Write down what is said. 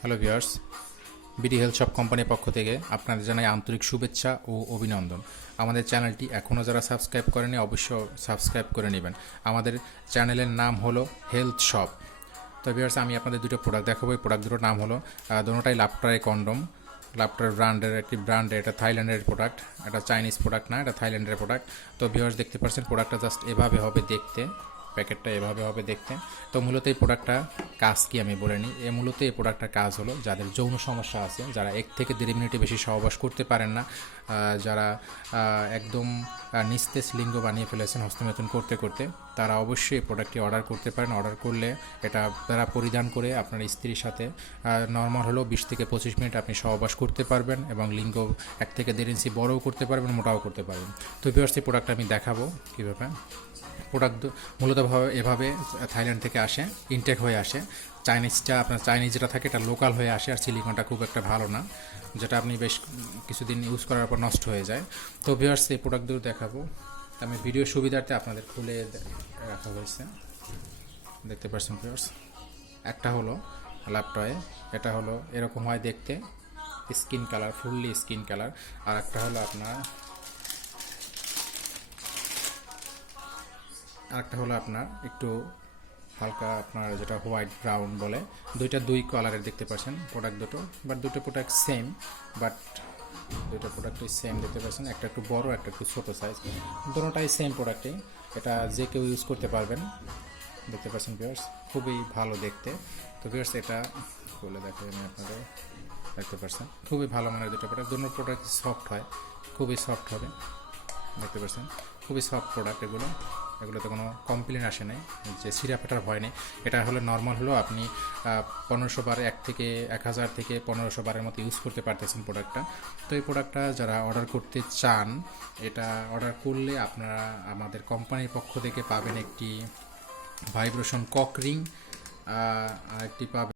Hello viewers, BD health shop কোম্পানির পক্ষ থেকে আপনাদের জানাই আন্তরিক শুভেচ্ছা ও অভিনন্দন। আমাদের চ্যানেলটি এখনও যারা সাবস্ক্রাইব করেনি অবশ্যই সাবস্ক্রাইব করে নেবেন। আমাদের চ্যানেলের নাম হলো হেলথ শপ। তো ভিউয়ার্স, আমি আপনাদের দুটো প্রোডাক্ট দেখাবো। এই প্রোডাক্ট দুটোর নাম হলো দুটোটাই লাপটার কন্ডম। লাপটার ব্র্যান্ডের একটি ব্র্যান্ডের, এটা থাইল্যান্ডের প্রোডাক্ট, এটা চাইনিজ প্রোডাক্ট না, এটা থাইল্যান্ডের প্রোডাক্ট। তো ভিউয়ার্স দেখতে পাচ্ছেন প্রোডাক্টটা জাস্ট এভাবে হবে দেখতে, প্যাকেটটা এভাবে হবে দেখতে। তো মূলত এই প্রোডাক্টটা কাজ কি আমি বলে নিই। মূলত এই প্রোডাক্টটার কাজ হলো যাদের যৌন সমস্যা আছে, যারা 1 থেকে 1.5 মিনিটে বেশি সহবাস করতে পারেন না, যারা একদম নিস্তেজ লিঙ্গ বানিয়ে ফেলেছেন হস্তমৈথুন করতে করতে, তারা অবশ্যই এই প্রোডাক্টটি অর্ডার করতে পারেন। অর্ডার করলে এটা তারা পরিধান করে আপনার স্ত্রীর সাথে নর্মাল হলেও 20 থেকে 25 মিনিট আপনি সহবাস করতে পারবেন এবং লিঙ্গ 1 থেকে 1.5 ইঞ্চি বড়ও করতে পারবেন, মোটাও করতে পারবেন। তো ভিউয়ার্স, এই প্রোডাক্টটা আমি দেখাবো কীভাবে। প্রোডাক্ট মূলতভাবে এভাবে থাইল্যান্ড থেকে আসে, ইনটেক হয়ে আসে। চাইনিজটা আপনার চাইনিজ যেটা থাকে এটা লোকাল হয়ে আসে, আর সিলিকনটা খুব একটা ভালো না, যেটা আপনি বেশ কিছুদিন ইউজ করার পর নষ্ট হয়ে যায়। তো ভিউয়ার্স, এই প্রোডাক্টগুলো দেখাবো। আমি ভিডিও সুবিধার্থে আপনাদের খুলে রাখা হয়েছে, দেখতে পাচ্ছেন ভিউয়ার্স। একটা হলো ল্যাপটয়ে, এটা হলো এরকম হয় দেখতে, skin colour, fully skin colour. আর একটা হলো আপনার একটু হালকা আপনার যেটা হোয়াইট ব্রাউন বলে, দুই কালারের দেখতে পাচ্ছেন প্রোডাক্ট দুটো। বাট দুটো প্রোডাক্ট সেম, বাট দুটো প্রোডাক্টই সেম দেখতে পাচ্ছেন। একটা একটু বড়, একটা একটু ছোটো সাইজ, দুটোটাই সেম প্রোডাক্টই। এটা যে কেউ ইউজ করতে পারবেন, দেখতে পাচ্ছেন ভিউয়ার্স, খুবই ভালো দেখতে। তো ভিউয়ার্স, এটা বলে দেখাই আমি আপনাদের, দেখতে পাচ্ছেন খুবই ভালো মানের দুটো প্রোডাক্ট। দুটো প্রোডাক্ট সফট হয়, খুবই সফট হবে, দেখতে পাচ্ছেন খুবই সফট প্রোডাক্ট এগুলোতে কোনো কমপ্লেন আসে নাই, যে সিরা ফাটার ভয় নেই। এটা হলো নর্মাল হলো আপনি 1500 বার 1000 থেকে 1500 বারের মতো ইউজ করতে পারতেছেন প্রোডাক্টটা। তো এই প্রোডাক্টটা যারা অর্ডার করতে চান, এটা অর্ডার করলে আপনারা আমাদের কোম্পানির পক্ষ থেকে পাবেন একটি ভাইব্রেশন কক রিং, আর একটি পাবেন